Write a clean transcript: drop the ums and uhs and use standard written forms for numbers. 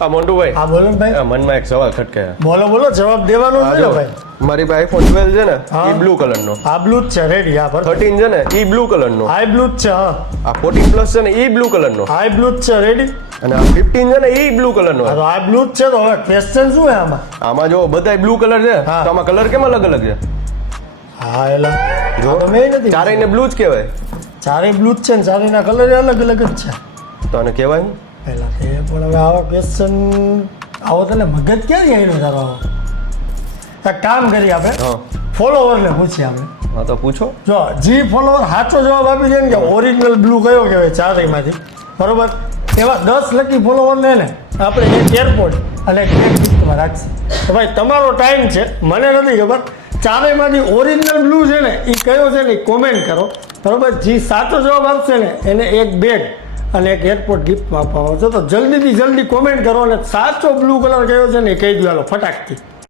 હા મોન્ટુભાઈ, હા બોલો ને ભાઈ. આ મનમાં એક સવાલ ખટકે. બોલો બોલો, જવાબ દેવાનો છે ને ભાઈ. મારી પાસે આઈફોન 12 છે ને, હા. એ બ્લુ કલરનો. આ બ્લુ જ છે, રેડી. હા પર 13 છે ને, એ બ્લુ કલરનો. હાઈ બ્લુ જ છે. હા આ 14 પ્લસ છે ને, એ બ્લુ કલરનો. હાઈ બ્લુ જ છે, રેડી. અને આ 15 છે ને, એ બ્લુ કલરનો. હા તો આ બ્લુ જ છે. તો હવે ક્વેશ્ચન શું છે આમાં? આમાં જો બધાય બ્લુ કલર છે, હા. તો આમાં કલર કેમ અલગ અલગ છે? હા એલા જો જો તો મેં નથી. ચારેયને બ્લુ જ કહેવાય. ચારે બ્લુ જ છે ને ચારેના કલર અલગ અલગ જ છે. તો આને કહેવાય હું? પેલા કે પણ હવે આવા ક્વેશ્ચન આવો તને મગજ ક્યાં આવ્યો તારો આવો? એક કામ કરીએ આપણે, હા ફોલોવરને પૂછીએ આપણે. હા તો પૂછો. જો જી ફોલોવર સાચો જવાબ આપી દે ને કે ઓરિજિનલ બ્લુ કયો કહેવાય ચારેયમાંથી, બરોબર, એવા 10 લકી ફોલોવરને ને આપણે એક એરપોર્ટ અને એક ગિફ્ટમાં રાખશે. તો ભાઈ તમારો ટાઈમ છે, મને નથી ખબર ચારેયમાંથી ઓરિજિનલ બ્લુ છે ને એ કયો છે ને એ કોમેન્ટ કરો, બરોબર. જે સાચો જવાબ આપશે ને એને એક બેગ અને એક એરપોર્ટ ગિફ્ટમાં આપવામાં આવશે. તો જલ્દીથી જલ્દી કોમેન્ટ કરો અને સાચો બ્લુ કલર કયો છે ને એ કહી દો હાલો ફટાકથી.